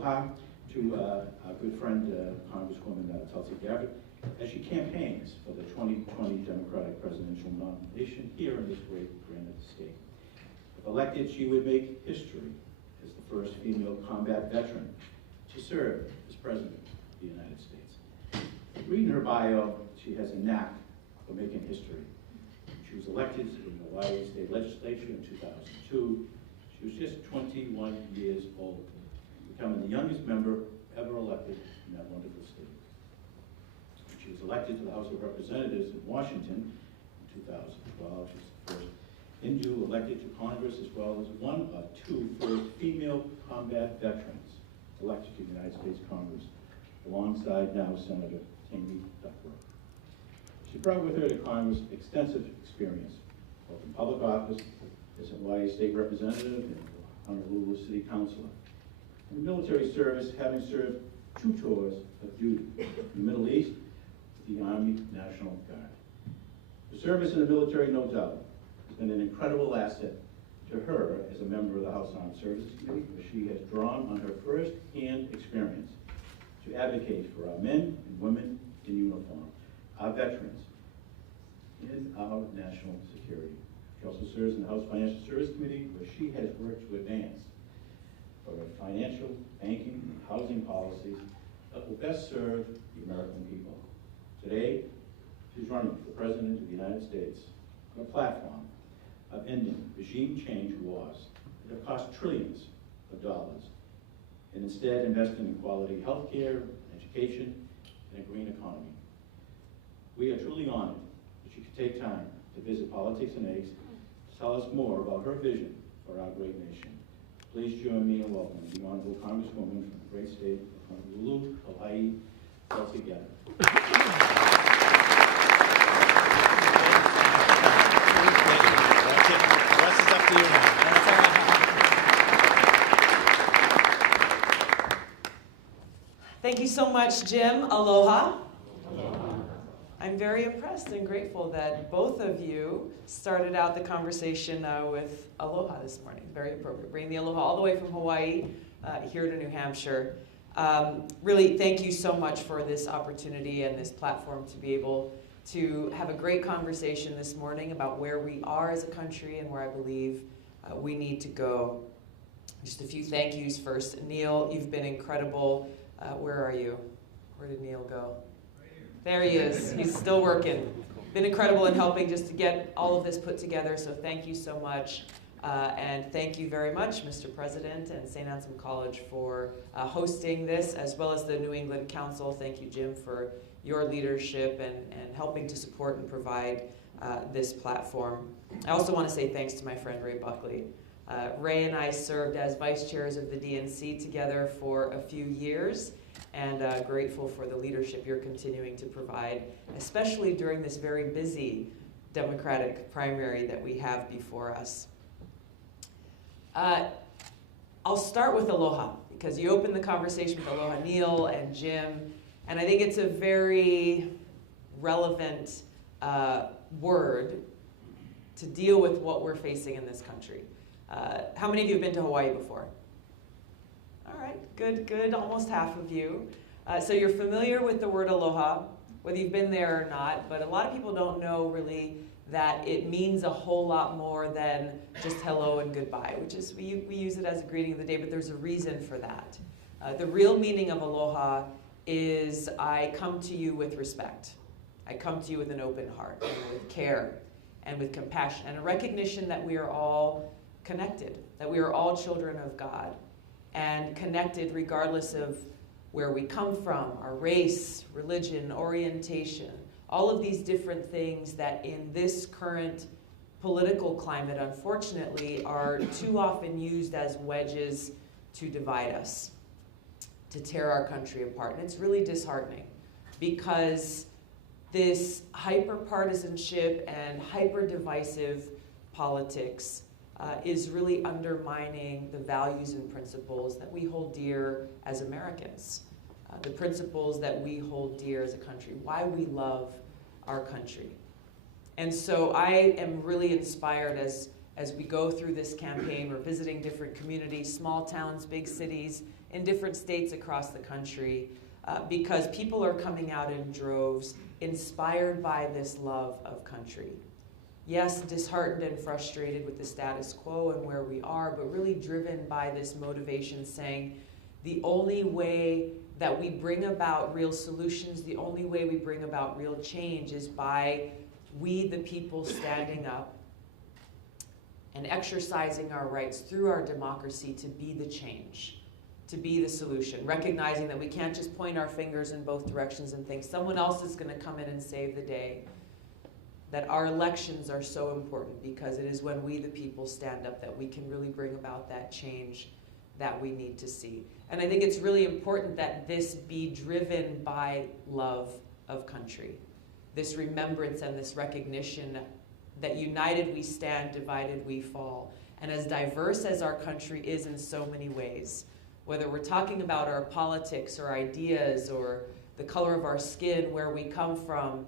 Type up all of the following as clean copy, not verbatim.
aloha to our good friend, Congresswoman Tulsi Gabbard, as she campaigns for the 2020 Democratic presidential nomination here in this great granite state. If elected, she would make history as the first female combat veteran to serve as president of the United States. Reading her bio, she has a knack for making history. She was elected to the Hawaii State Legislature in 2002. She was just 21 years old, becoming the youngest member ever elected in that wonderful state. She was elected to the House of Representatives in Washington in 2012. She's the first Hindu elected to Congress, as well as one of two first female combat veterans elected to the United States Congress, alongside now Senator Tammy Duckworth. She brought with her to Congress extensive experience, both in public office, as a Hawaii State Representative and Honolulu City Councilor. In military service, having served 2 tours of duty in the Middle East with the Army National Guard. Her service in the military, no doubt, has been an incredible asset to her as a member of the House Armed Services Committee, where she has drawn on her first-hand experience to advocate for our men and women in uniform, our veterans, and our national security. She also serves in the House Financial Services Committee, where she has worked to advance for financial, banking, and housing policies that will best serve the American people. Today, she's running for President of the United States on a platform of ending regime change wars that have cost trillions of dollars, and instead investing in quality health care, education, and a green economy. We are truly honored that she could take time to visit Politics and Eggs to tell us more about her vision for our great nation. Please join me in welcoming the Honorable Congresswoman from the great state of Honolulu, Hawaii, Tulsi Gabbard. The rest is up to you now. Thank you so much, Jim. Aloha. I'm very impressed and grateful that both of you started out the conversation with aloha this morning. Very appropriate. Bringing the aloha all the way from Hawaii here to New Hampshire. Really, thank you so much for this opportunity and this platform to be able to have a great conversation this morning about where we are as a country and where I believe we need to go. Just a few thank yous first. Neil, you've been incredible. Where are you? Where did Neil go? There he is. He's still working. Been incredible in helping just to get all of this put together, so thank you so much. And thank you very much, Mr. President and St. Anselm College, for hosting this, as well as the New England Council. Thank you, Jim, for your leadership and helping to support and provide this platform. I also want to say thanks to my friend Ray Buckley. Ray and I served as vice chairs of the DNC together for a few years, and grateful for the leadership you're continuing to provide, especially during this very busy Democratic primary that we have before us. I'll start with aloha, because you opened the conversation with aloha, Neil and Jim, and I think it's a very relevant word to deal with what we're facing in this country. How many of you have been to Hawaii before? All right, good, almost half of you. So you're familiar with the word aloha, whether you've been there or not, but a lot of people don't know really that it means a whole lot more than just hello and goodbye, which is, we use it as a greeting of the day, but there's a reason for that. The real meaning of aloha is I come to you with respect. I come to you with an open heart, and with care, and with compassion, and a recognition that we are all connected, that we are all children of God, and connected regardless of where we come from, our race, religion, orientation, all of these different things that in this current political climate, unfortunately, are too often used as wedges to divide us, to tear our country apart. And it's really disheartening, because this hyper-partisanship and hyper-divisive politics is really undermining the values and principles that we hold dear as Americans, the principles that we hold dear as a country, why we love our country. And so I am really inspired as we go through this campaign. We're visiting different communities, small towns, big cities in different states across the country because people are coming out in droves, inspired by this love of country. Yes, disheartened and frustrated with the status quo and where we are, but really driven by this motivation saying the only way that we bring about real solutions, the only way we bring about real change is by we, the people, standing up and exercising our rights through our democracy to be the change, to be the solution, recognizing that we can't just point our fingers in both directions and think someone else is going to come in and save the day, that our elections are so important because it is when we, the people, stand up that we can really bring about that change that we need to see. And I think it's really important that this be driven by love of country, this remembrance and this recognition that united we stand, divided we fall. And as diverse as our country is in so many ways, whether we're talking about our politics or ideas or the color of our skin, where we come from,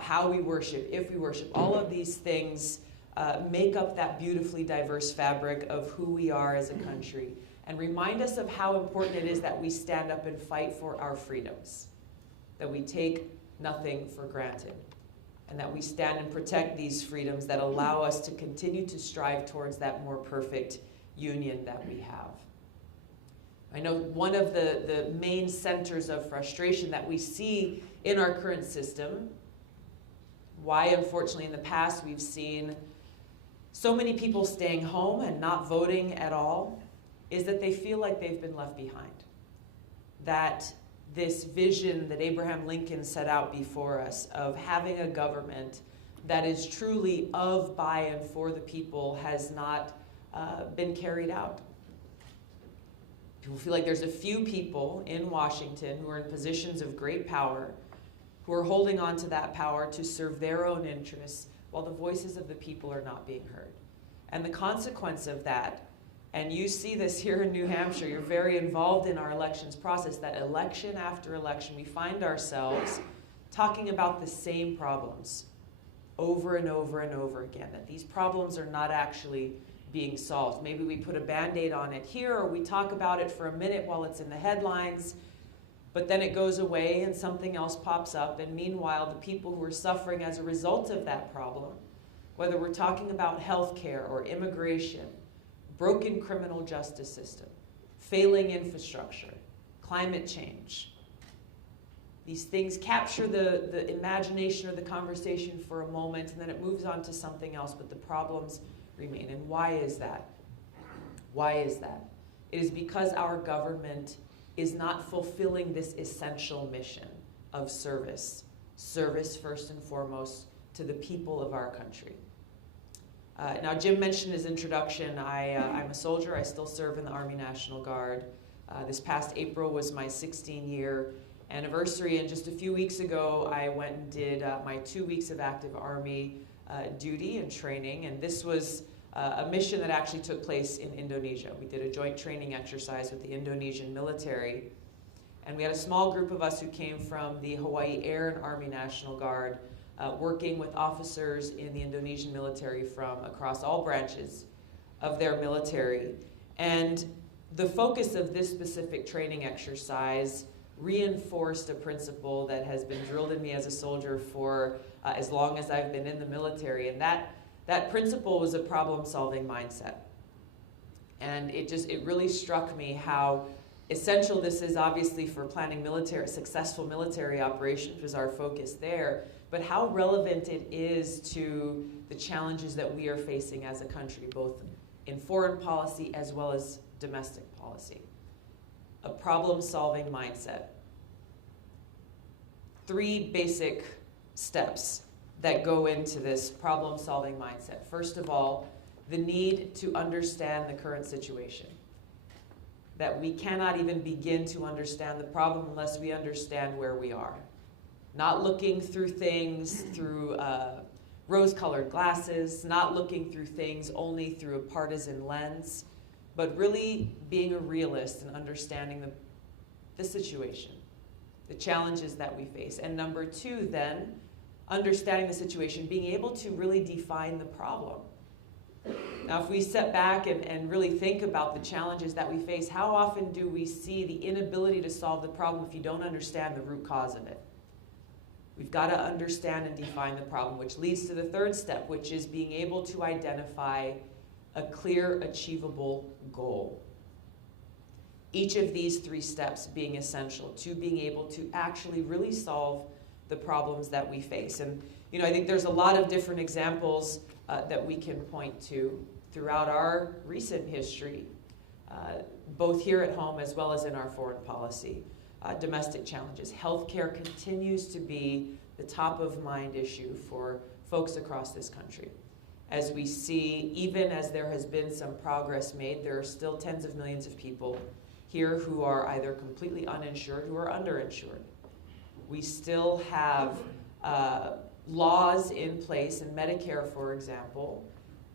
how we worship, if we worship, all of these things make up that beautifully diverse fabric of who we are as a country and remind us of how important it is that we stand up and fight for our freedoms, that we take nothing for granted, and that we stand and protect these freedoms that allow us to continue to strive towards that more perfect union that we have. I know one of the main centers of frustration that we see in our current system, why unfortunately in the past we've seen so many people staying home and not voting at all, is that they feel like they've been left behind. That this vision that Abraham Lincoln set out before us of having a government that is truly of, by, and for the people has not been carried out. People feel like there's a few people in Washington who are in positions of great power, who are holding on to that power to serve their own interests, while the voices of the people are not being heard. And the consequence of that, and you see this here in New Hampshire, you're very involved in our elections process, that election after election, we find ourselves talking about the same problems over and over and over again, that these problems are not actually being solved. Maybe we put a Band-Aid on it here, or we talk about it for a minute while it's in the headlines, but then it goes away and something else pops up, and meanwhile, the people who are suffering as a result of that problem, whether we're talking about healthcare or immigration, broken criminal justice system, failing infrastructure, climate change. These things capture the imagination or the conversation for a moment, and then it moves on to something else, but the problems remain. And why is that? Why is that? It is because our government is not fulfilling this essential mission of service. Service first and foremost to the people of our country. Now, Jim mentioned his introduction. I'm a soldier. I still serve in the Army National Guard. This past April was my 16-year anniversary, and just a few weeks ago, I went and did my 2 weeks of active Army duty and training, and this was a mission that actually took place in Indonesia. We did a joint training exercise with the Indonesian military, and we had a small group of us who came from the Hawaii Air and Army National Guard, working with officers in the Indonesian military from across all branches of their military. And the focus of this specific training exercise reinforced a principle that has been drilled in me as a soldier for as long as I've been in the military, and that principle was a problem-solving mindset. And it really struck me how essential this is, obviously, for planning successful military operations, was our focus there, but how relevant it is to the challenges that we are facing as a country, both in foreign policy as well as domestic policy. A problem-solving mindset. 3 basic steps that go into this problem-solving mindset. First of all, the need to understand the current situation. That we cannot even begin to understand the problem unless we understand where we are. Not looking through things through rose-colored glasses, not looking through things only through a partisan lens, but really being a realist and understanding the situation, the challenges that we face. And number 2, then, understanding the situation, being able to really define the problem. Now, if we step back and really think about the challenges that we face, how often do we see the inability to solve the problem if you don't understand the root cause of it? We've got to understand and define the problem, which leads to the third step, which is being able to identify a clear, achievable goal. Each of these three steps being essential to being able to actually really solve the problems that we face. And I think there's a lot of different examples that we can point to throughout our recent history, both here at home as well as in our foreign policy. Domestic challenges. Healthcare continues to be the top of mind issue for folks across this country. As we see, even as there has been some progress made, there are still tens of millions of people here who are either completely uninsured or underinsured. We still have laws in place in Medicare, for example,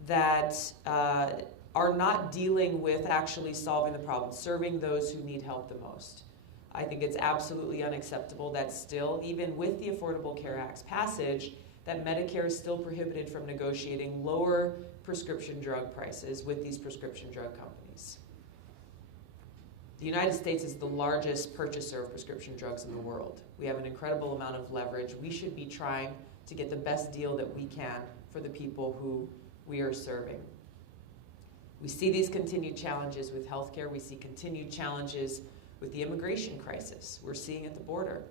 that are not dealing with actually solving the problem, serving those who need help the most. I think it's absolutely unacceptable that still, even with the Affordable Care Act's passage, that Medicare is still prohibited from negotiating lower prescription drug prices with these prescription drug companies. The United States is the largest purchaser of prescription drugs in the world. We have an incredible amount of leverage. We should be trying to get the best deal that we can for the people who we are serving. We see these continued challenges with healthcare. We see continued challenges with the immigration crisis we're seeing at the border.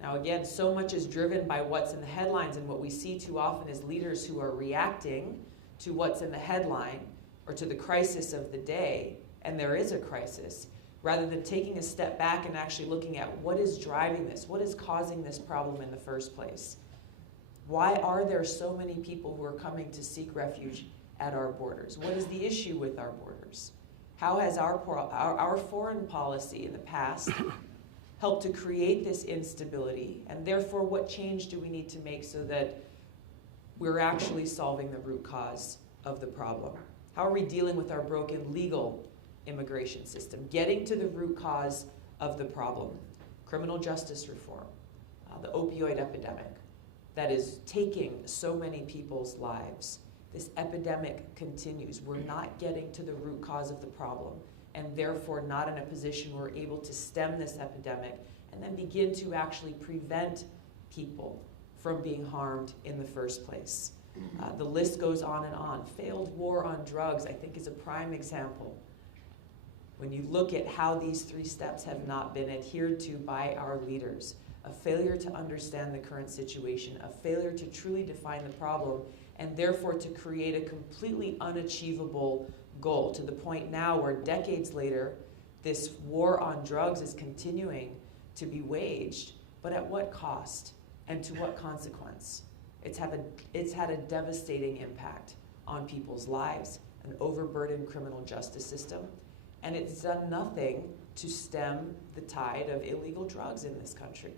Now again, so much is driven by what's in the headlines, and what we see too often is leaders who are reacting to what's in the headline or to the crisis of the day, and there is a crisis, rather than taking a step back and actually looking at what is driving this, what is causing this problem in the first place. Why are there so many people who are coming to seek refuge at our borders? What is the issue with our borders? How has our foreign policy in the past helped to create this instability? And therefore, what change do we need to make so that we're actually solving the root cause of the problem? How are we dealing with our broken legal immigration system? Getting to the root cause of the problem. Criminal justice reform, the opioid epidemic that is taking so many people's lives. This epidemic continues. We're not getting to the root cause of the problem, and therefore not in a position where we're able to stem this epidemic and then begin to actually prevent people from being harmed in the first place. The list goes on and on. Failed war on drugs, I think, is a prime example. When you look at how these three steps have not been adhered to by our leaders, a failure to understand the current situation, a failure to truly define the problem, and therefore to create a completely unachievable goal, to the point now where decades later, this war on drugs is continuing to be waged, but at what cost and to what consequence? It's had a devastating impact on people's lives, an overburdened criminal justice system, and it's done nothing to stem the tide of illegal drugs in this country.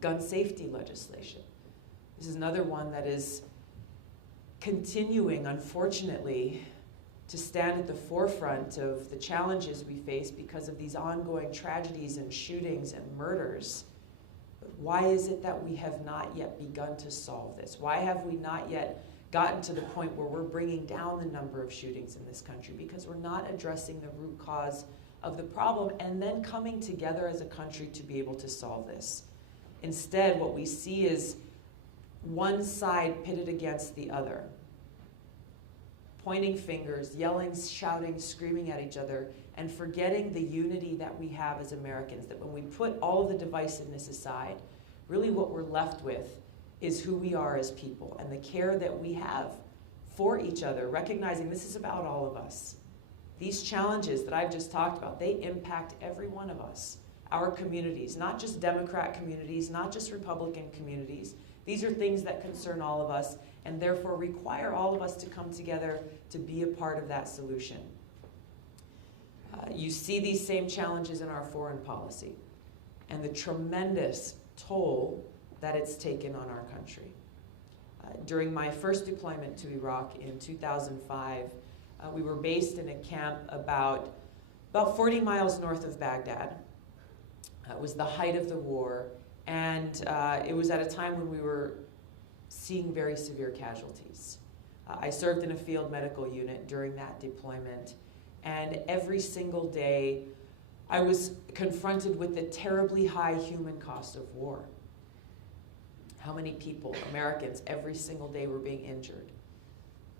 Gun safety legislation. This is another one that is continuing, unfortunately, to stand at the forefront of the challenges we face because of these ongoing tragedies and shootings and murders. But why is it that we have not yet begun to solve this? Why have we not yet gotten to the point where we're bringing down the number of shootings in this country? Because we're not addressing the root cause of the problem and then coming together as a country to be able to solve this. Instead, what we see is one side pitted against the other, pointing fingers, yelling, shouting, screaming at each other, and forgetting the unity that we have as Americans, that when we put all of the divisiveness aside, really what we're left with is who we are as people and the care that we have for each other, recognizing this is about all of us. These challenges that I've just talked about, they impact every one of us, our communities, not just Democrat communities, not just Republican communities. These are things that concern all of us and therefore require all of us to come together to be a part of that solution. You see these same challenges in our foreign policy and the tremendous toll that it's taken on our country. During my first deployment to Iraq in 2005, we were based in a camp about 40 miles north of Baghdad. It was the height of the war, and it was at a time when we were seeing very severe casualties. I served in a field medical unit during that deployment, and every single day I was confronted with the terribly high human cost of war. How many people, Americans, every single day were being injured,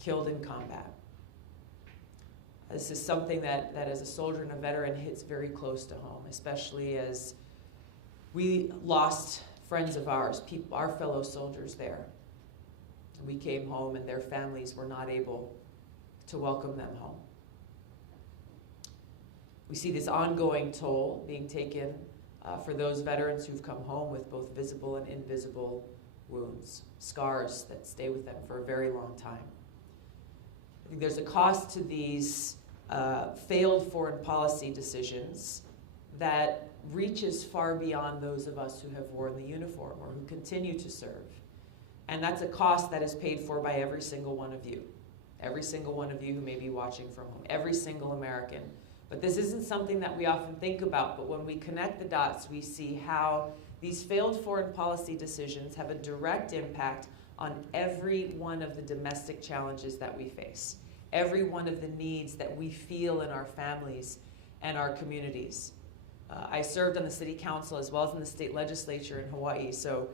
killed in combat. This is something that as a soldier and a veteran hits very close to home, especially as we lost friends of ours, people, our fellow soldiers there. We came home and their families were not able to welcome them home. We see this ongoing toll being taken for those veterans who've come home with both visible and invisible wounds, scars that stay with them for a very long time. I think there's a cost to these failed foreign policy decisions that reaches far beyond those of us who have worn the uniform or who continue to serve. And that's a cost that is paid for by every single one of you who may be watching from home, every single American. But this isn't something that we often think about, but when we connect the dots, we see how these failed foreign policy decisions have a direct impact on every one of the domestic challenges that we face, every one of the needs that we feel in our families and our communities. I served on the city council as well as in the state legislature in Hawaii, so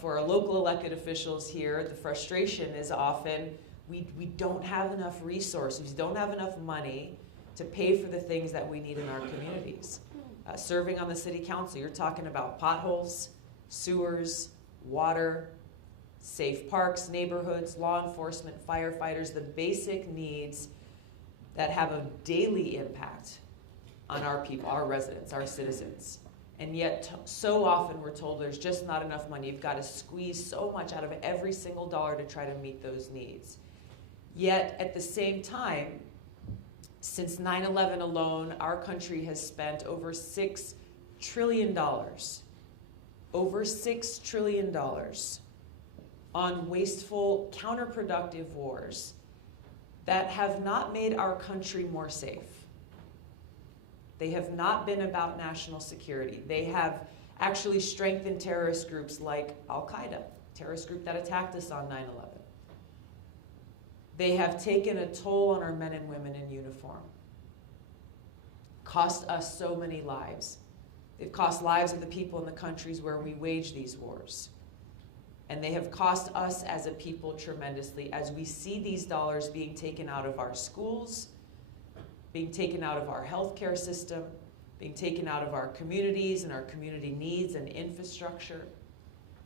for our local elected officials here, the frustration is often we don't have enough resources, we don't have enough money to pay for the things that we need in our communities. Serving on the city council, you're talking about potholes, sewers, water, safe parks, neighborhoods, law enforcement, firefighters, the basic needs that have a daily impact on our people, our residents, our citizens. And yet, so often we're told there's just not enough money. You've got to squeeze so much out of every single dollar to try to meet those needs. Yet, at the same time, since 9/11 alone, our country has spent over $6 trillion, on wasteful, counterproductive wars that have not made our country more safe. They have not been about national security. They have actually strengthened terrorist groups like Al-Qaeda, terrorist group that attacked us on 9/11. They have taken a toll on our men and women in uniform, cost us so many lives. They've cost lives of the people in the countries where we wage these wars. And they have cost us as a people tremendously as we see these dollars being taken out of our schools, being taken out of our healthcare system, being taken out of our communities and our community needs and infrastructure.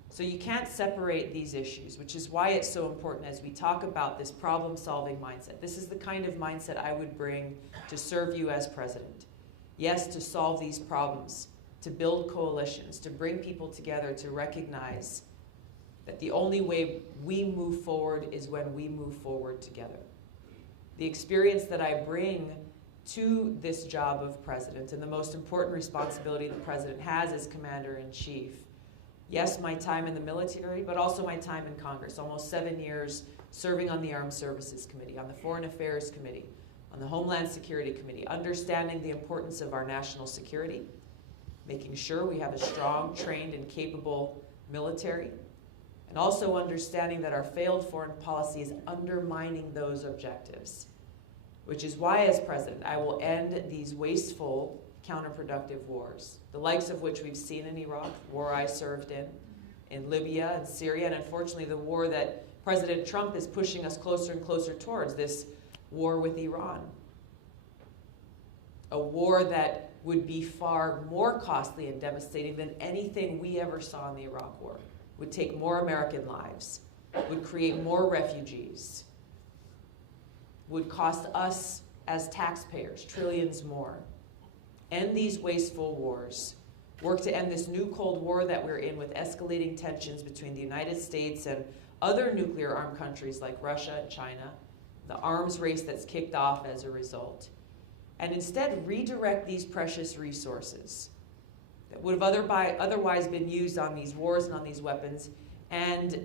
So you can't separate these issues, which is why it's so important as we talk about this problem-solving mindset. This is the kind of mindset I would bring to serve you as president. Yes, to solve these problems, to build coalitions, to bring people together, to recognize that the only way we move forward is when we move forward together. The experience that I bring to this job of president and the most important responsibility the president has as commander-in-chief. Yes, my time in the military, but also my time in Congress, almost 7 years serving on the Armed Services Committee, on the Foreign Affairs Committee, on the Homeland Security Committee, understanding the importance of our national security, making sure we have a strong, trained, and capable military, and also understanding that our failed foreign policy is undermining those objectives, which is why, as president, I will end these wasteful, counterproductive wars, the likes of which we've seen in Iraq, war I served in Libya and Syria, and unfortunately the war that President Trump is pushing us closer and closer towards, this war with Iran. A war that would be far more costly and devastating than anything we ever saw in the Iraq war, would take more American lives, would create more refugees, would cost us as taxpayers trillions more. End these wasteful wars. Work to end this new Cold War that we're in with escalating tensions between the United States and other nuclear armed countries like Russia and China, the arms race that's kicked off as a result. And instead redirect these precious resources that would have otherwise been used on these wars and on these weapons and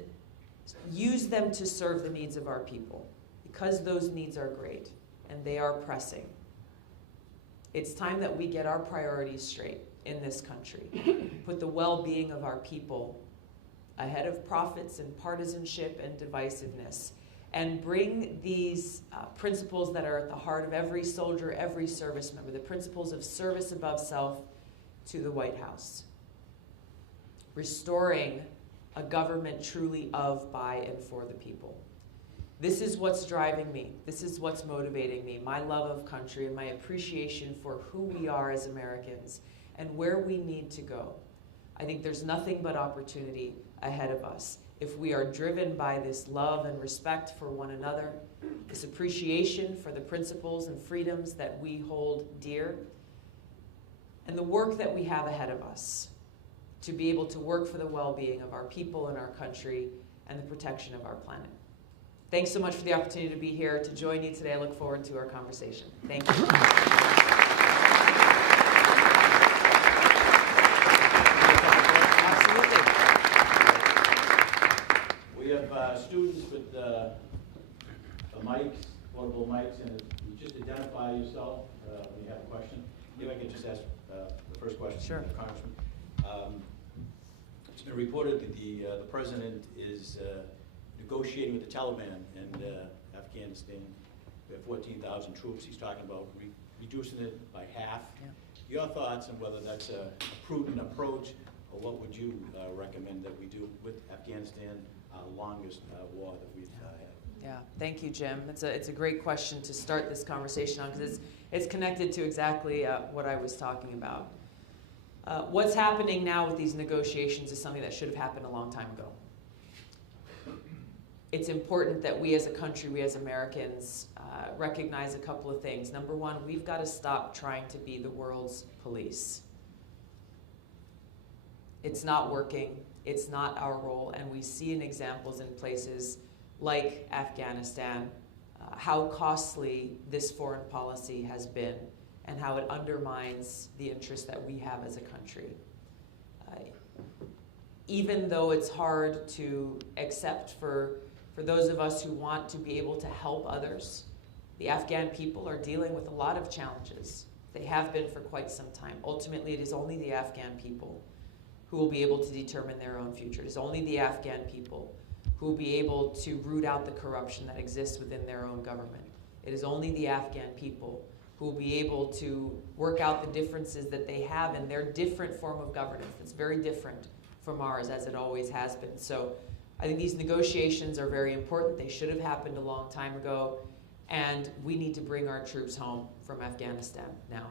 use them to serve the needs of our people, because those needs are great and they are pressing. It's time that we get our priorities straight in this country, put the well-being of our people ahead of profits and partisanship and divisiveness, and bring these principles that are at the heart of every soldier, every service member, the principles of service above self, to the White House. Restoring a government truly of, by, and for the people. This is what's driving me. This is what's motivating me. My love of country and my appreciation for who we are as Americans and where we need to go. I think there's nothing but opportunity ahead of us if we are driven by this love and respect for one another, this appreciation for the principles and freedoms that we hold dear, and the work that we have ahead of us to be able to work for the well-being of our people and our country and the protection of our planet. Thanks so much for the opportunity to be here, to join you today. I look forward to our conversation. Thank you. Absolutely. We have students with mics, portable mics, and you just identify yourself when you have a question. If I could just ask the first question. Sure. Congressman. It's been reported that the president is negotiating with the Taliban in Afghanistan. We have 14,000 troops. He's talking about reducing it by half. Yeah. Your thoughts on whether that's a prudent approach, or what would you recommend that we do with Afghanistan, our longest war that we've had? Yeah, thank you, Jim. It's a great question to start this conversation on, because it's connected to exactly what I was talking about. What's happening now with these negotiations is something that should have happened a long time ago. It's important that we as a country, we as Americans, recognize a couple of things. Number one, we've got to stop trying to be the world's police. It's not working. It's not our role, and we see in examples in places like Afghanistan how costly this foreign policy has been and how it undermines the interests that we have as a country. Even though it's hard to accept for those of us who want to be able to help others, the Afghan people are dealing with a lot of challenges. They have been for quite some time. Ultimately, it is only the Afghan people who will be able to determine their own future. It is only the Afghan people who will be able to root out the corruption that exists within their own government. It is only the Afghan people who will be able to work out the differences that they have in their different form of governance. It's very different from ours, as it always has been. So I think these negotiations are very important. They should have happened a long time ago, and we need to bring our troops home from Afghanistan now.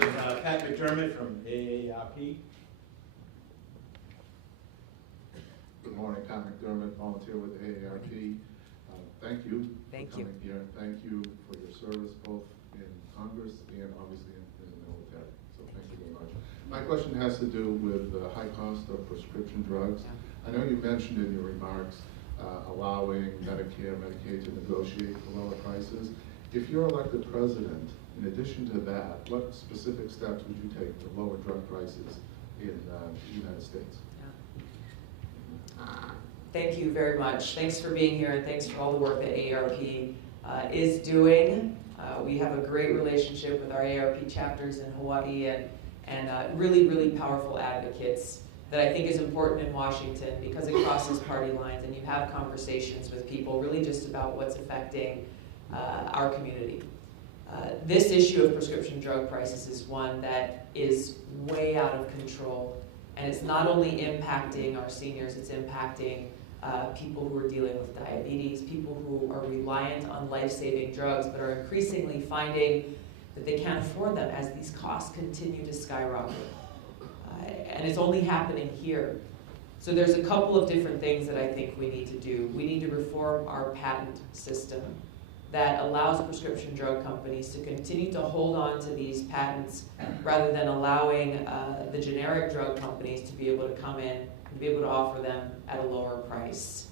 We have Pat McDermott from AARP. Good morning, Pat McDermott, volunteer with AARP. Thank you for coming here. Thank you for your service both in Congress and obviously in the military. So thank you very much. My question has to do with the high cost of prescription drugs. I know you mentioned in your remarks allowing Medicare, Medicaid to negotiate for lower prices. If you're elected president, in addition to that, what specific steps would you take to lower drug prices in the United States? Thank you very much. Thanks for being here, and thanks for all the work that AARP is doing. We have a great relationship with our AARP chapters in Hawaii and really, really powerful advocates that I think is important in Washington because it crosses party lines and you have conversations with people really just about what's affecting our community. This issue of prescription drug prices is one that is way out of control, and it's not only impacting our seniors, it's impacting people who are dealing with diabetes, people who are reliant on life-saving drugs but are increasingly finding that they can't afford them as these costs continue to skyrocket. And it's only happening here. So there's a couple of different things that I think we need to do. We need to reform our patent system that allows prescription drug companies to continue to hold on to these patents rather than allowing the generic drug companies to be able to come in and be able to offer them at a lower price.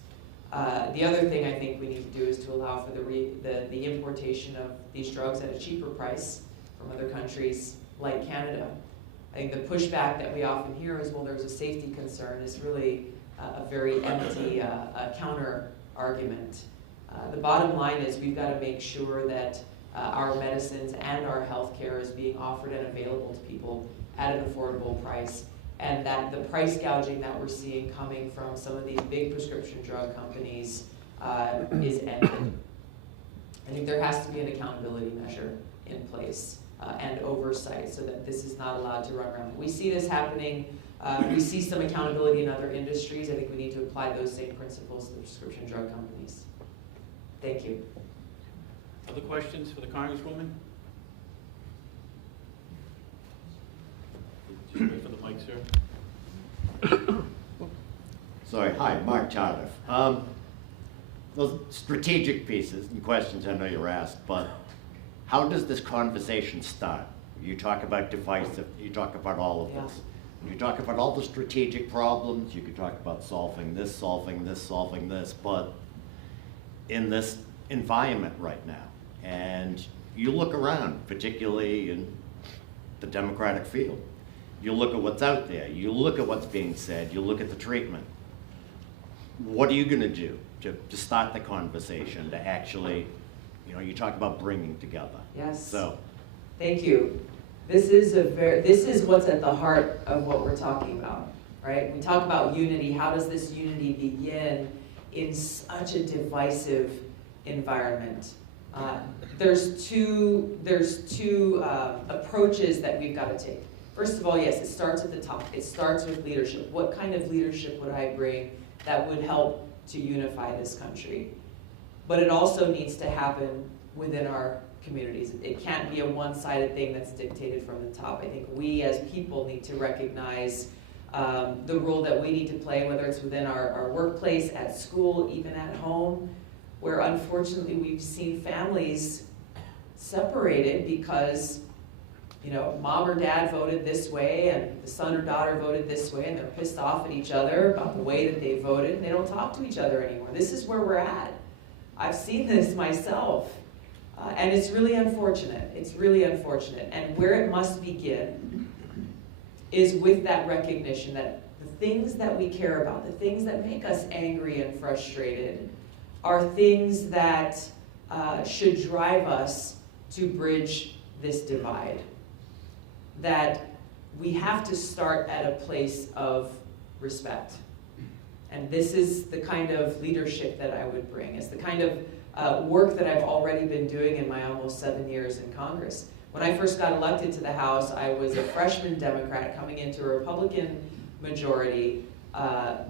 The other thing I think we need to do is to allow for the importation of these drugs at a cheaper price from other countries like Canada. I think the pushback that we often hear is, well, there's a safety concern, is really a very empty counter argument. The bottom line is we've got to make sure that our medicines and our health care is being offered and available to people at an affordable price. and that the price gouging that we're seeing coming from some of these big prescription drug companies is ended. I think there has to be an accountability measure in place and oversight so that this is not allowed to run around. We see this happening. We see some accountability in other industries. I think we need to apply those same principles to the prescription drug companies. Thank you. Other questions for the Congresswoman? Just wait for the mic, sir. Sorry, hi, Mark Tardif. Those strategic pieces and questions I know you're asked, but how does this conversation start? You talk about divisive, you talk about all of this. You talk about all the strategic problems, you could talk about solving this, but in this environment right now, and you look around, particularly in the Democratic field, you look at what's out there, you look at what's being said, you look at the treatment. What are you gonna do to start the conversation, to actually, you know, you talk about bringing together. Yes. So. Thank you. This is what's at the heart of what we're talking about, right? We talk about unity. How does this unity begin in such a divisive environment? There's two approaches that we've got to take. First of all, yes, it starts at the top. It starts with leadership. What kind of leadership would I bring that would help to unify this country? But it also needs to happen within our communities. It can't be a one-sided thing that's dictated from the top. I think we as people need to recognize the role that we need to play, whether it's within our workplace, at school, even at home, where unfortunately we've seen families separated because, you know, mom or dad voted this way and the son or daughter voted this way, and they're pissed off at each other about the way that they voted, and they don't talk to each other anymore. This is where we're at. I've seen this myself. And it's really unfortunate. It's really unfortunate. And where it must begin is with that recognition that the things that we care about, the things that make us angry and frustrated, are things that should drive us to bridge this divide. That we have to start at a place of respect. And this is the kind of leadership that I would bring. It's the kind of work that I've already been doing in my almost 7 years in Congress. When I first got elected to the House, I was a freshman Democrat coming into a Republican majority,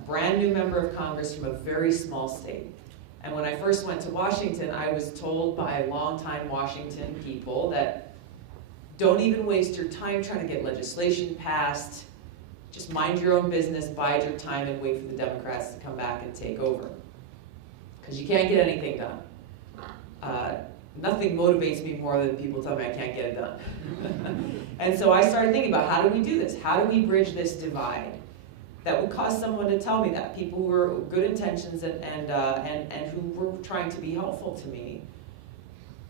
brand new member of Congress from a very small state. And when I first went to Washington, I was told by longtime Washington people that don't even waste your time trying to get legislation passed. Just mind your own business, bide your time, and wait for the Democrats to come back and take over. Because you can't get anything done. Nothing motivates me more than people tell me I can't get it done. And so I started thinking about, how do we do this? How do we bridge this divide? That would cause someone to tell me that, people who were good intentions and who were trying to be helpful to me.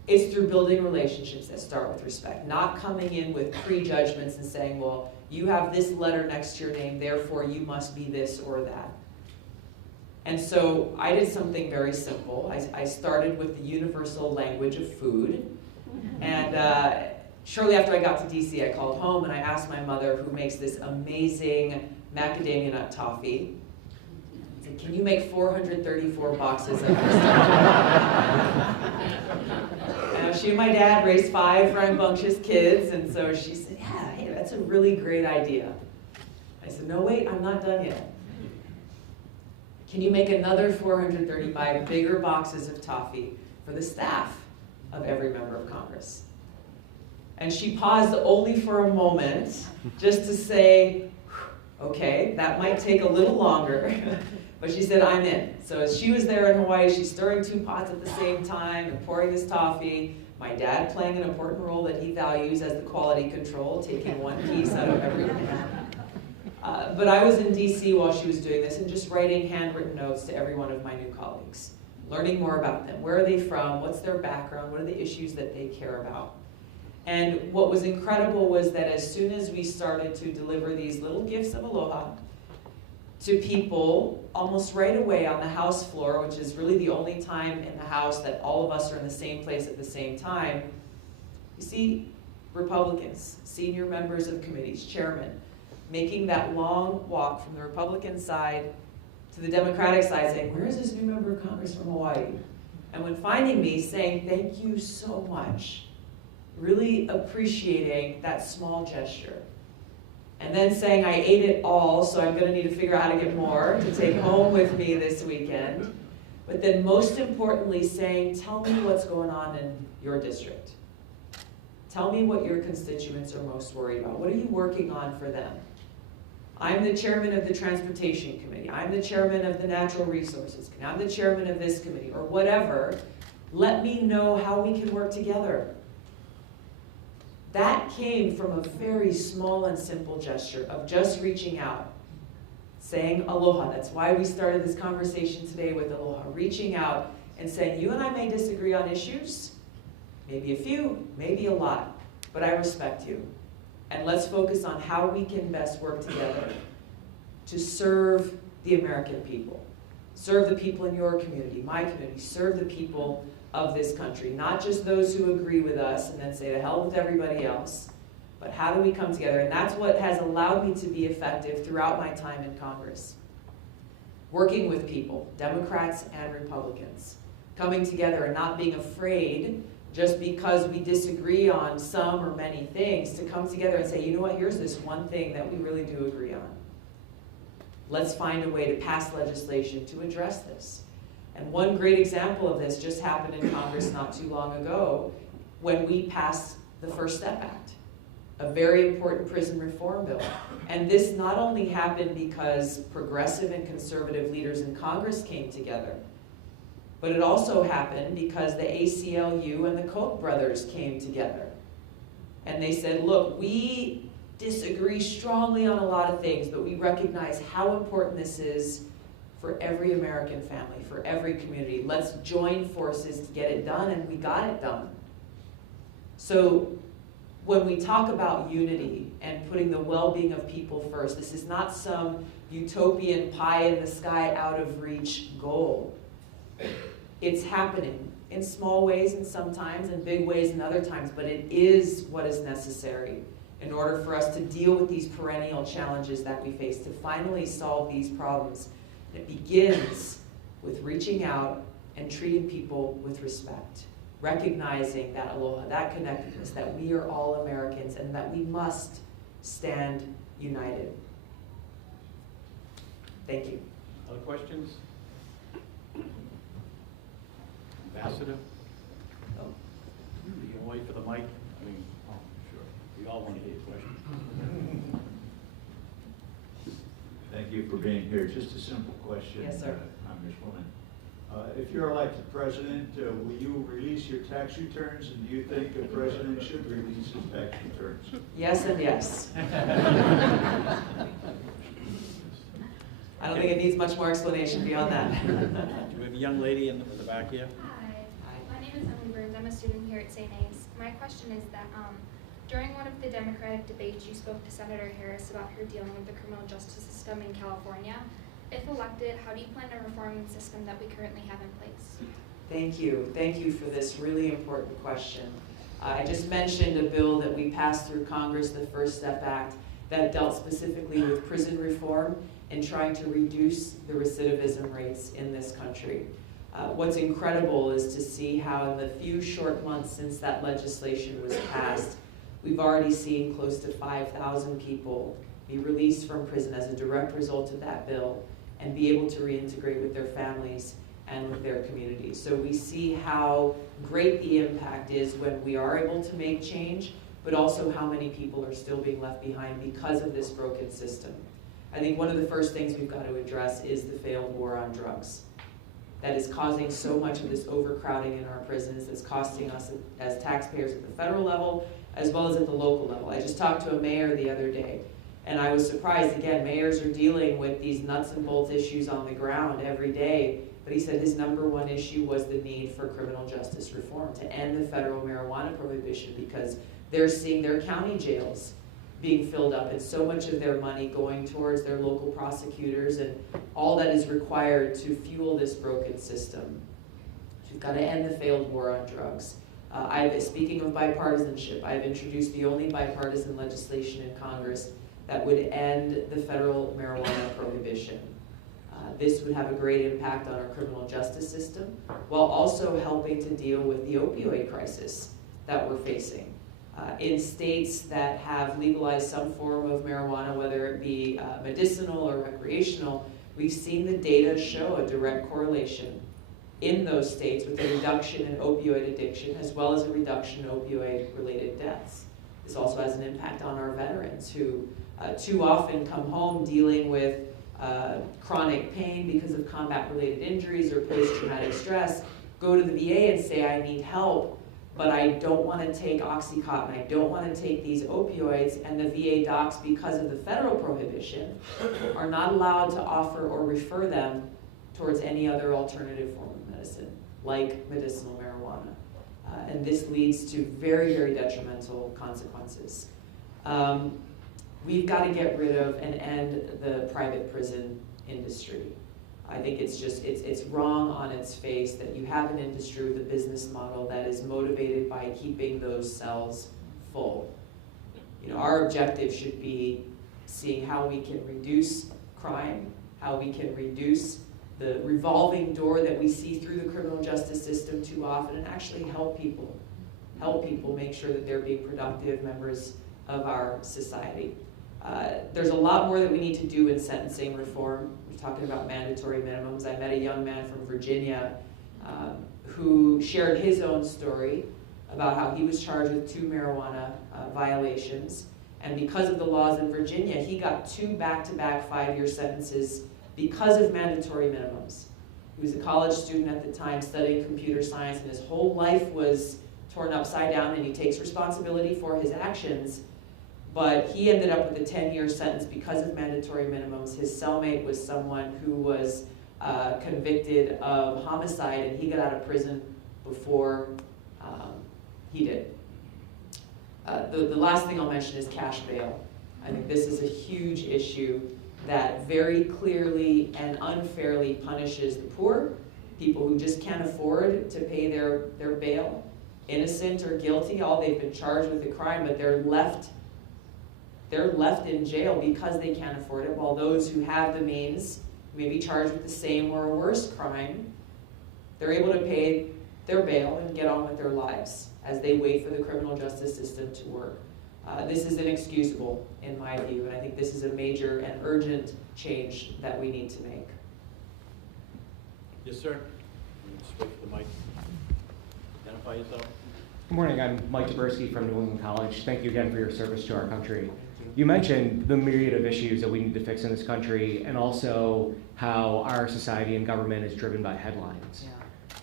It's through building relationships that start with respect, not coming in with prejudgments and saying, well, you have this letter next to your name, therefore you must be this or that. And so I did something very simple. I started with the universal language of food. And shortly after I got to DC, I called home and I asked my mother, who makes this amazing macadamia nut toffee, I said, can you make 434 boxes of this toffee? She and my dad raised 5 rambunctious kids, and so she said, yeah, hey, that's a really great idea. I said, no, wait, I'm not done yet. Can you make another 435 bigger boxes of toffee for the staff of every member of Congress? And she paused only for a moment just to say, okay, that might take a little longer, but she said, I'm in. So as she was there in Hawaii, she's stirring 2 pots at the same time and pouring this toffee. My dad playing an important role that he values as the quality control, taking 1 piece out of every pan. But I was in DC while she was doing this and just writing handwritten notes to every one of my new colleagues, learning more about them. Where are they from? What's their background? What are the issues that they care about? And what was incredible was that as soon as we started to deliver these little gifts of aloha to people, almost right away on the House floor, which is really the only time in the House that all of us are in the same place at the same time, you see Republicans, senior members of committees, chairmen, making that long walk from the Republican side to the Democratic side saying, where is this new member of Congress from Hawaii? And when finding me, saying, thank you so much. Really appreciating that small gesture. And then saying, I ate it all, so I'm going to need to figure out how to get more to take home with me this weekend. But then most importantly saying, tell me what's going on in your district. Tell me what your constituents are most worried about. What are you working on for them? I'm the chairman of the Transportation Committee. I'm the chairman of the Natural Resources Committee. I'm the chairman of this committee, or whatever. Let me know how we can work together. That came from a very small and simple gesture of just reaching out, saying aloha. That's why we started this conversation today with aloha, reaching out and saying, you and I may disagree on issues, maybe a few, maybe a lot, but I respect you. And let's focus on how we can best work together to serve the American people. Serve the people in your community, my community, serve the people of this country. Not just those who agree with us and then say to hell with everybody else, but how do we come together? And that's what has allowed me to be effective throughout my time in Congress. Working with people, Democrats and Republicans, coming together and not being afraid just because we disagree on some or many things, to come together and say, you know what, here's this one thing that we really do agree on. Let's find a way to pass legislation to address this. And one great example of this just happened in Congress not too long ago when we passed the First Step Act, a very important prison reform bill. And this not only happened because progressive and conservative leaders in Congress came together, but it also happened because the ACLU and the Koch brothers came together. And they said, look, we disagree strongly on a lot of things, but we recognize how important this is for every American family, for every community. Let's join forces to get it done, and we got it done. So when we talk about unity and putting the well-being of people first, this is not some utopian pie in the sky, out of reach goal. It's happening in small ways and sometimes, in big ways and other times, but it is what is necessary in order for us to deal with these perennial challenges that we face, to finally solve these problems. It begins with reaching out and treating people with respect, recognizing that aloha, that connectedness, that we are all Americans and that we must stand united. Thank you. Other questions? Ambassador? Oh. You can wait for the mic. I mean, oh, sure. We all want to hear your question. Thank you for being here. Just a simple question. Yes, sir. Congresswoman. If you're elected president, will you release your tax returns? And do you think a president should release his tax returns? Yes and yes. I don't think it needs much more explanation beyond that. Do we have a young lady in the back here? Hi, my name is Emily Burns. I'm a student here at St. A's. My question is that during one of the Democratic debates, you spoke to Senator Harris about her dealing with the criminal justice system in California. If elected, how do you plan to reform the system that we currently have in place? Thank you. Thank you for this really important question. I just mentioned a bill that we passed through Congress, the First Step Act, that dealt specifically with prison reform and trying to reduce the recidivism rates in this country. What's incredible is to see how in the few short months since that legislation was passed, we've already seen close to 5,000 people be released from prison as a direct result of that bill and be able to reintegrate with their families and with their communities. So we see how great the impact is when we are able to make change, but also how many people are still being left behind because of this broken system. I think one of the first things we've got to address is the failed war on drugs. That is causing so much of this overcrowding in our prisons. That's costing us as taxpayers at the federal level, as well as at the local level. I just talked to a mayor the other day, and I was surprised. Again, mayors are dealing with these nuts and bolts issues on the ground every day, but he said his #1 issue was the need for criminal justice reform, to end the federal marijuana prohibition, because they're seeing their county jails being filled up and so much of their money going towards their local prosecutors and all that is required to fuel this broken system. We've got to end the failed war on drugs. Speaking of bipartisanship, I've introduced the only bipartisan legislation in Congress that would end the federal marijuana prohibition. This would have a great impact on our criminal justice system, while also helping to deal with the opioid crisis that we're facing. In states that have legalized some form of marijuana, whether it be medicinal or recreational, we've seen the data show a direct correlation in those states with a reduction in opioid addiction, as well as a reduction in opioid-related deaths. This also has an impact on our veterans who too often come home dealing with chronic pain because of combat-related injuries or post-traumatic stress, go to the VA and say, I need help, but I don't want to take Oxycontin, I don't want to take these opioids, and the VA docs, because of the federal prohibition, are not allowed to offer or refer them towards any other alternative form of medicine, like medicinal marijuana. And this leads to very, very detrimental consequences. We've got to get rid of and end the private prison industry. I think it's just, it's wrong on its face that you have an industry with a business model that is motivated by keeping those cells full. You know, our objective should be seeing how we can reduce crime, how we can reduce the revolving door that we see through the criminal justice system too often, and actually help people make sure that they're being productive members of our society. There's a lot more that we need to do in sentencing reform. We're talking about mandatory minimums. I met a young man from Virginia who shared his own story about how he was charged with 2 marijuana violations. And because of the laws in Virginia, he got 2 back-to-back 5-year sentences because of mandatory minimums. He was a college student at the time studying computer science, and his whole life was torn upside down, and he takes responsibility for his actions. But he ended up with a 10-year sentence because of mandatory minimums. His cellmate was someone who was convicted of homicide, and he got out of prison before he did. The last thing I'll mention is cash bail. I think this is a huge issue that very clearly and unfairly punishes the poor, people who just can't afford to pay their bail, innocent or guilty. They've been charged with a crime, but they're left in jail because they can't afford it, while those who have the means, may be charged with the same or a worse crime, they're able to pay their bail and get on with their lives as they wait for the criminal justice system to work. This is inexcusable, in my view, and I think this is a major and urgent change that we need to make. Yes, sir. Just wait for the mic. Identify yourself. Good morning, I'm Mike Taberski from New England College. Thank you again for your service to our country. You mentioned the myriad of issues that we need to fix in this country, and also how our society and government is driven by headlines. Yeah.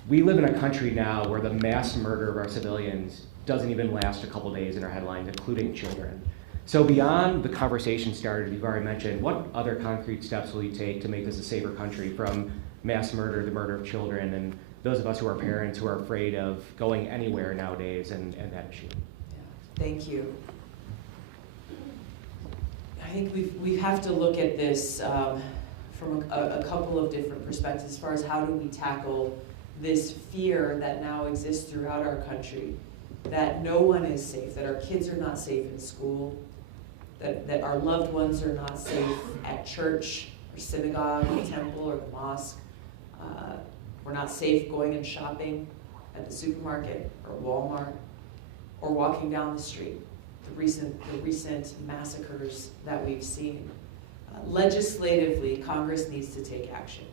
We live in a country now where the mass murder of our civilians doesn't even last a couple days in our headlines, including children. So beyond the conversation started, you've already mentioned, what other concrete steps will you take to make this a safer country from mass murder, the murder of children, and those of us who are parents who are afraid of going anywhere nowadays and that issue? Yeah. Thank you. I think we have to look at this from a couple of different perspectives as far as how do we tackle this fear that now exists throughout our country, that no one is safe, that our kids are not safe in school, that our loved ones are not safe at church or synagogue or temple or the mosque. We're not safe going and shopping at the supermarket or Walmart or walking down the street. The recent massacres that we've seen. Legislatively, Congress needs to take action.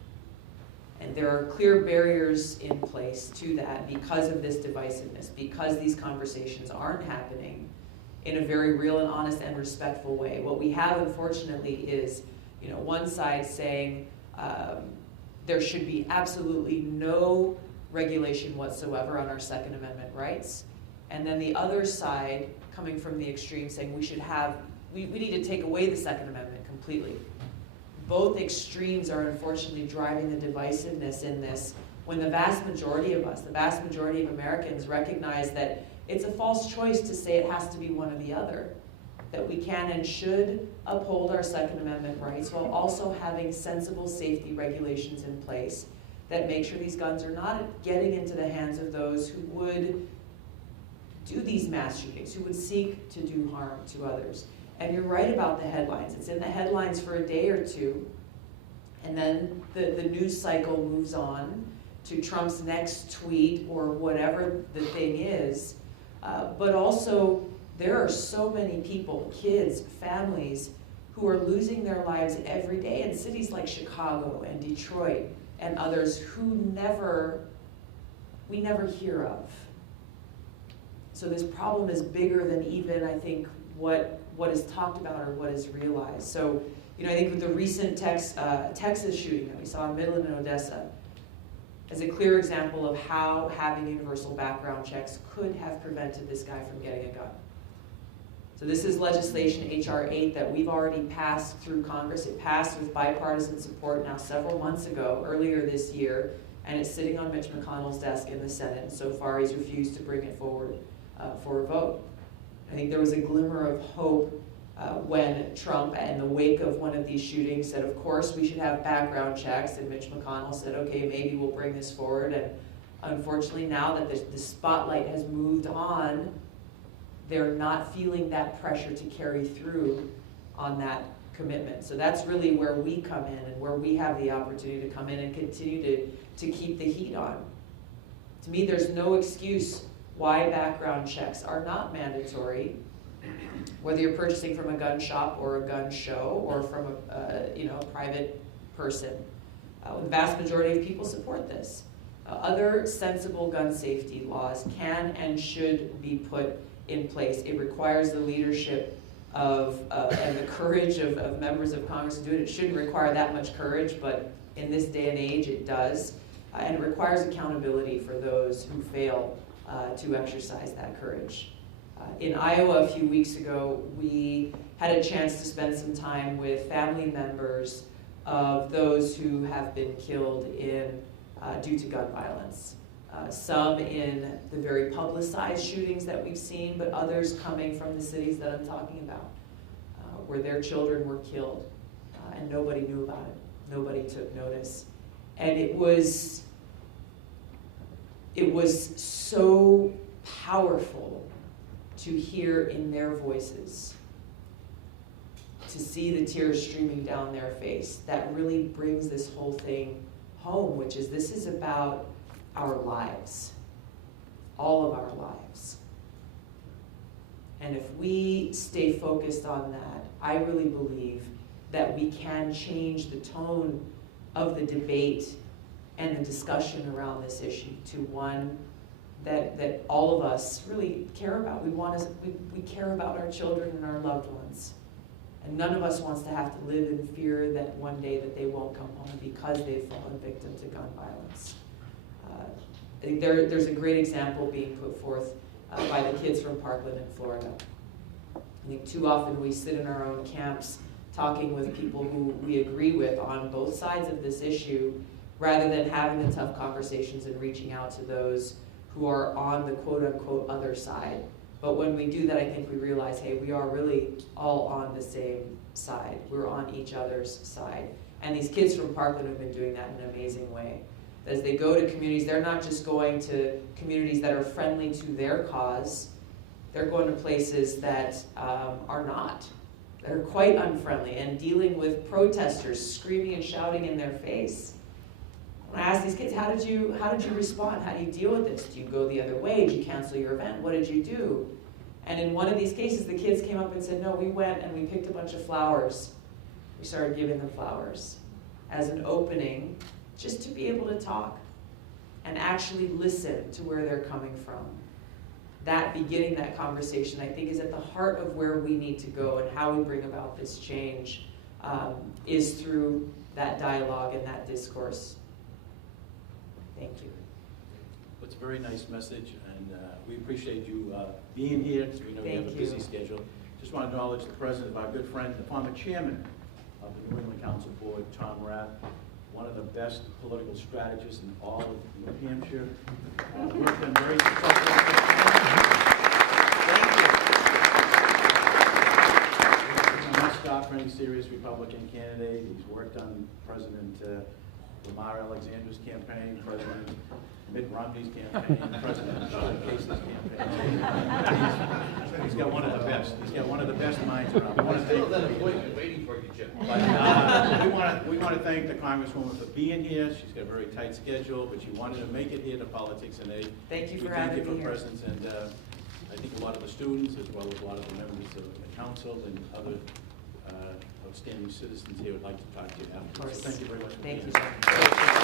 And there are clear barriers in place to that because of this divisiveness, because these conversations aren't happening in a very real and honest and respectful way. What we have, unfortunately, is one side saying there should be absolutely no regulation whatsoever on our Second Amendment rights, and then the other side coming from the extreme saying we need to take away the Second Amendment completely. Both extremes are unfortunately driving the divisiveness in this, when the vast majority of us, the vast majority of Americans, recognize that it's a false choice to say it has to be one or the other, that we can and should uphold our Second Amendment rights while also having sensible safety regulations in place that make sure these guns are not getting into the hands of those who would do these mass shootings, who would seek to do harm to others. And you're right about the headlines. It's in the headlines for a day or two, and then the news cycle moves on to Trump's next tweet or whatever the thing is. But also, there are so many people, kids, families, who are losing their lives every day in cities like Chicago and Detroit and others who we never hear of. So this problem is bigger than even, I think, what is talked about or what is realized. So, I think with the recent Texas shooting that we saw in Midland and Odessa, as a clear example of how having universal background checks could have prevented this guy from getting a gun. So this is legislation, H.R. 8, that we've already passed through Congress. It passed with bipartisan support now several months ago, earlier this year, and it's sitting on Mitch McConnell's desk in the Senate, and so far he's refused to bring it forward for a vote. I think there was a glimmer of hope when Trump, in the wake of one of these shootings, said, of course we should have background checks, and Mitch McConnell said, okay, maybe we'll bring this forward. And unfortunately, now that the spotlight has moved on, they're not feeling that pressure to carry through on that commitment. So that's really where we come in and where we have the opportunity to come in and continue to keep the heat on. To me, there's no excuse why background checks are not mandatory, whether you're purchasing from a gun shop or a gun show or from a private person. The vast majority of people support this. Other sensible gun safety laws can and should be put in place. It requires the leadership of and the courage of members of Congress to do it. It shouldn't require that much courage, but in this day and age it does. And it requires accountability for those who fail to exercise that courage. In Iowa a few weeks ago, we had a chance to spend some time with family members of those who have been killed due to gun violence. Some in the very publicized shootings that we've seen, but others coming from the cities that I'm talking about, where their children were killed, and nobody knew about it. Nobody took notice. And it was so powerful to hear in their voices, to see the tears streaming down their face. That really brings this whole thing home, which is this is about our lives, all of our lives. And if we stay focused on that, I really believe that we can change the tone of the debate and the discussion around this issue to one that all of us really care about. We care about our children and our loved ones. And none of us wants to have to live in fear that one day that they won't come home because they've fallen victim to gun violence. I think there's a great example being put forth by the kids from Parkland in Florida. I think too often we sit in our own camps talking with people who we agree with on both sides of this issue, rather than having the tough conversations and reaching out to those who are on the quote-unquote other side. But when we do that, I think we realize, hey, we are really all on the same side. We're on each other's side. And these kids from Parkland have been doing that in an amazing way. As they go to communities, they're not just going to communities that are friendly to their cause. They're going to places that are not. They're quite unfriendly and dealing with protesters screaming and shouting in their face. When I asked these kids, how did you respond? How do you deal with this? Do you go the other way? Did you cancel your event? What did you do? And in one of these cases, the kids came up and said, no, we went and we picked a bunch of flowers. We started giving them flowers as an opening just to be able to talk and actually listen to where they're coming from. That beginning that conversation, I think, is at the heart of where we need to go, and how we bring about this change is through that dialogue and that discourse. Thank you. It's a very nice message, and we appreciate you being here, because we know you have a busy schedule. Just want to acknowledge the president of our good friend, the former chairman of the New England Council Board, Tom Rath, one of the best political strategists in all of New Hampshire. We've been very successful. Thank you. He's a must-stop for any serious Republican candidate. He's worked on President Lamar Alexander's campaign, President Mitt Romney's campaign, President John Case's campaign. He's got one of the best. He's got one of the best minds around. We want to thank. waiting for you, Jim. But, we want to thank the Congresswoman for being here. She's got a very tight schedule, but she wanted to make it here to Politics and Aid. Thank you We for thank having you for me here. presence, and I think a lot of the students, as well as a lot of the members of the council and other outstanding citizens here would like to talk to you afterwards. Of course. So thank you very much for being Thank here. you, sir.